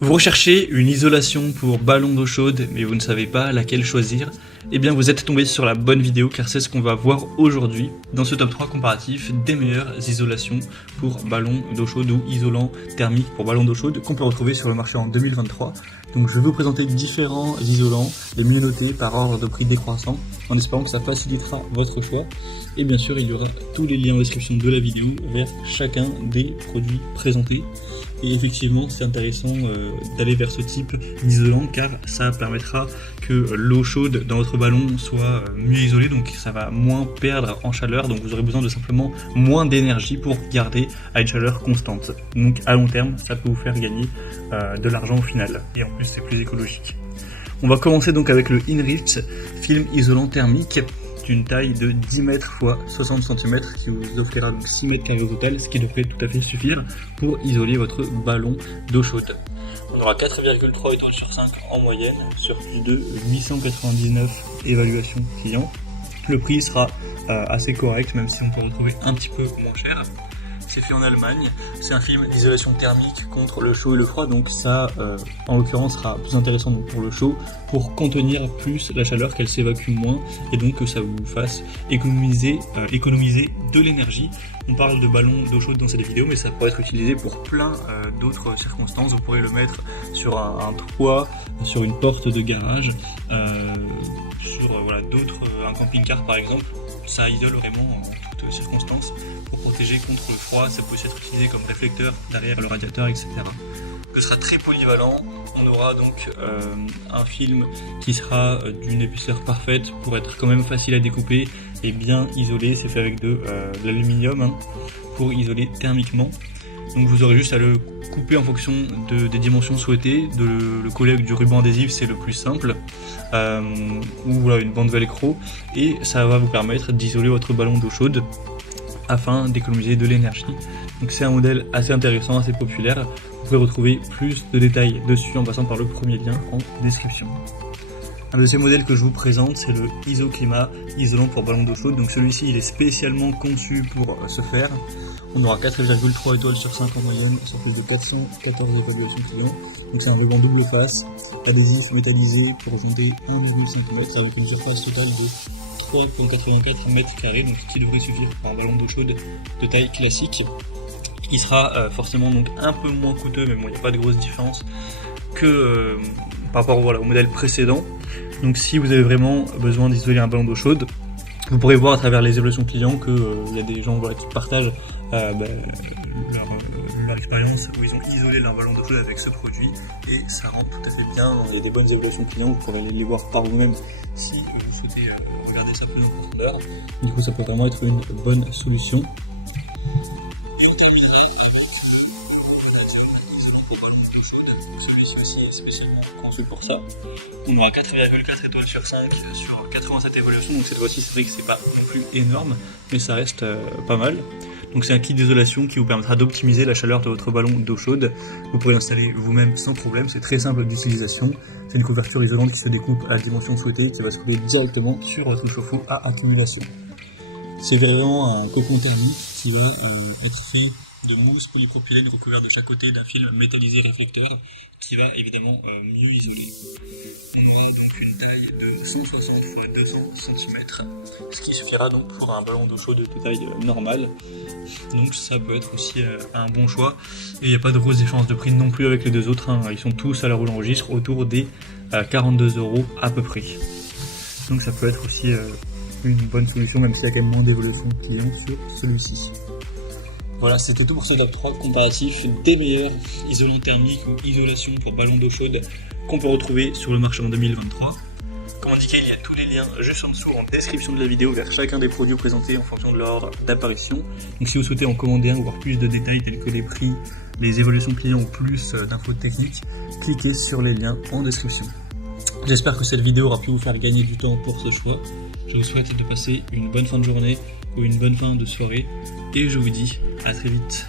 Vous recherchez une isolation pour ballon d'eau chaude, mais vous ne savez pas laquelle choisir? Eh bien vous êtes tombé sur la bonne vidéo car c'est ce qu'on va voir aujourd'hui dans ce top 3 comparatif des meilleures isolations pour ballon d'eau chaude ou isolant thermique pour ballon d'eau chaude qu'on peut retrouver sur le marché en 2023. Donc je vais vous présenter différents isolants, les mieux notés par ordre de prix décroissant, en espérant que ça facilitera votre choix. Et bien sûr il y aura tous les liens en description de la vidéo vers chacun des produits présentés. Et effectivement c'est intéressant d'aller vers ce type d'isolant car ça permettra que l'eau chaude dans votre ballon soit mieux isolée, donc ça va moins perdre en chaleur, donc vous aurez besoin de simplement moins d'énergie pour garder à une chaleur constante. Donc à long terme ça peut vous faire gagner de l'argent au final, et en plus c'est plus écologique. On va commencer donc avec le Inrich film isolant thermique d'une taille de 10 mètres x 60 cm qui vous offrira donc 6 mètres carrés au total, ce qui devrait tout à fait suffire pour isoler votre ballon d'eau chaude. On aura 4,3 étoiles sur 5 en moyenne sur plus de 899 évaluations clients. Le prix sera assez correct, même si on peut retrouver un petit peu moins cher. C'est fait en Allemagne, c'est un film d'isolation thermique contre le chaud et le froid, donc ça en l'occurrence sera plus intéressant donc pour le chaud, pour contenir plus la chaleur, qu'elle s'évacue moins, et donc que ça vous fasse économiser de l'énergie. On parle de ballon d'eau chaude dans cette vidéo, mais ça pourrait être utilisé pour plein d'autres circonstances. Vous pourrez le mettre sur un toit, sur une porte de garage, sur un camping-car par exemple. Ça isole vraiment en toutes circonstances pour protéger contre le froid. Ça peut aussi être utilisé comme réflecteur derrière le radiateur, etc. Ce sera très polyvalent. On aura donc un film qui sera d'une épaisseur parfaite pour être quand même facile à découper et bien isolé. C'est fait avec de l'aluminium pour isoler thermiquement. Donc vous aurez juste à le couper en fonction des dimensions souhaitées, de le coller avec du ruban adhésif, c'est le plus simple, ou voilà, une bande velcro, et ça va vous permettre d'isoler votre ballon d'eau chaude afin d'économiser de l'énergie. Donc c'est un modèle assez intéressant, assez populaire. Vous pouvez retrouver plus de détails dessus en passant par le premier lien en description. Un deuxième modèle que je vous présente, c'est le IsoClimat, isolant pour ballon d'eau chaude. Donc celui-ci il est spécialement conçu pour ce faire. On aura 4,3 étoiles sur 5 en moyenne sur plus de 414 évaluations clients. Donc c'est un ruban double face, adhésif métallisé pour rejoindre 1,5 m avec une surface totale de 3,84 m², donc qui devrait suffire pour un ballon d'eau chaude de taille classique. Il sera forcément donc un peu moins coûteux, mais bon, il n'y a pas de grosse différence que par rapport au modèle précédent. Donc si vous avez vraiment besoin d'isoler un ballon d'eau chaude, vous pourrez voir à travers les évaluations clients qu'il y a des gens qui partagent leur expérience où ils ont isolé leur ballon d'eau chaude avec ce produit et ça rend tout à fait bien. Il y a des bonnes évaluations clients, vous pourrez aller les voir par vous-même si vous souhaitez regarder ça plus en profondeur. Du coup ça peut vraiment être une bonne solution. Et on terminera avec isolant au ballon d'eau chaude. Celui-ci aussi est spécialement conçu pour ça. On aura 4,4 étoiles sur 5 sur 87 évaluations, donc cette fois-ci c'est vrai que c'est pas non plus énorme, mais ça reste pas mal. Donc c'est un kit d'isolation qui vous permettra d'optimiser la chaleur de votre ballon d'eau chaude. Vous pourrez l'installer vous-même sans problème, c'est très simple d'utilisation. C'est une couverture isolante qui se découpe à la dimension souhaitée et qui va se coller directement sur votre chauffe-eau à accumulation. C'est vraiment un cocon thermique qui va être fait de mousse polypropylène recouvert de chaque côté d'un film métallisé réflecteur qui va évidemment mieux isoler. On aura donc une taille de 160 x 200 cm, ce qui suffira donc pour un ballon d'eau chaude de taille normale. Donc ça peut être aussi un bon choix. Et il n'y a pas de grosse différence de prix non plus avec les deux autres. Ils sont tous à l'heure où j'enregistre autour des 42 € à peu près. Donc ça peut être aussi une bonne solution, même s'il y a quand même moins d'évolution client sur celui-ci. Voilà, c'était tout pour ce top 3 comparatif des meilleurs isolants thermiques ou isolations pour ballon d'eau chaude qu'on peut retrouver sur le marché en 2023. Comme indiqué, il y a tous les liens juste en dessous en description de la vidéo vers chacun des produits présentés en fonction de leur ordre d'apparition. Donc si vous souhaitez en commander un ou voir plus de détails tels que les prix, les évolutions clients ou plus d'infos techniques, cliquez sur les liens en description. J'espère que cette vidéo aura pu vous faire gagner du temps pour ce choix. Je vous souhaite de passer une bonne fin de journée ou une bonne fin de soirée et je vous dis à très vite.